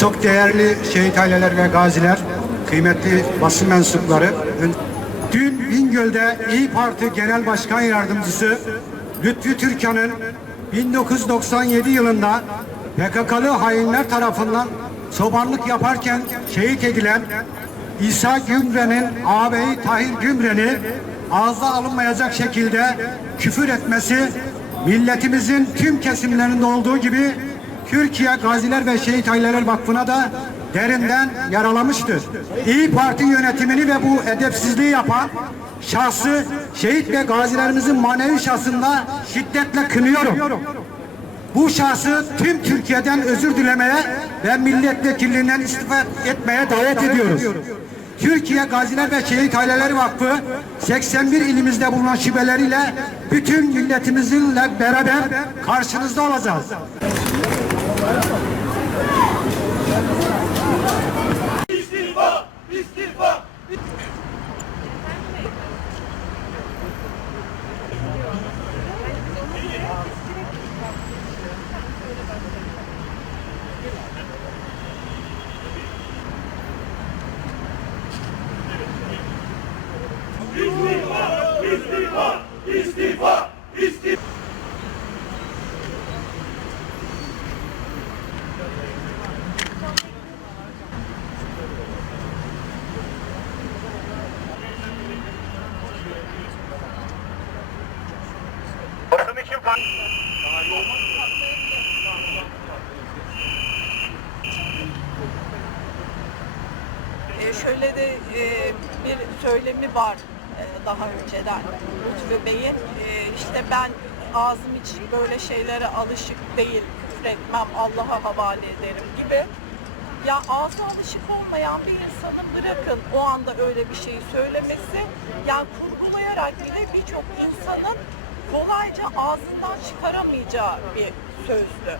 Çok değerli şehit aileler ve gaziler, kıymetli basın mensupları. Dün Bingöl'de İyi Parti Genel Başkan Yardımcısı Lütfü Türkan'ın 1997 yılında PKK'lı hainler tarafından çobanlık yaparken şehit edilen İsa Gümre'nin ağabeyi Tahir Gümren'i ağza alınmayacak şekilde küfür etmesi milletimizin tüm kesimlerinde olduğu gibi Türkiye Gaziler ve Şehit Aileler Vakfı'na da derinden yaralamıştır. İyi Parti yönetimini ve bu edepsizliği yapan şahsı şehit ve gazilerimizin manevi şahsında şiddetle kınıyorum. Bu şahsı tüm Türkiye'den özür dilemeye ve milletvekilliğinden istifa etmeye davet ediyoruz. Türkiye Gaziler ve Şehit Aileleri Vakfı 81 ilimizde bulunan şubeleriyle bütün milletimizle beraber karşınızda olacağız. İstifa! İstifa! İstifa! İstifa! Basın için E, şöyle de e, bir söylemi var daha önceden Lütfü Bey'in. E, işte ben ağzım için böyle şeylere alışık değil, küfür etmem, Allah'a havale ederim gibi. Ya ağzı alışık olmayan bir insanı bırakın o anda öyle bir şeyi söylemesi. Yani kurgulayarak bile birçok insanın kolayca ağzından çıkaramayacağı bir sözdü.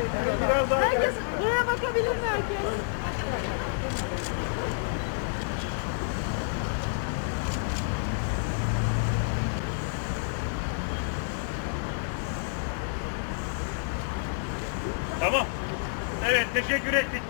Herkes buraya bakabilir mi herkes? Tamam. Evet teşekkür ettik.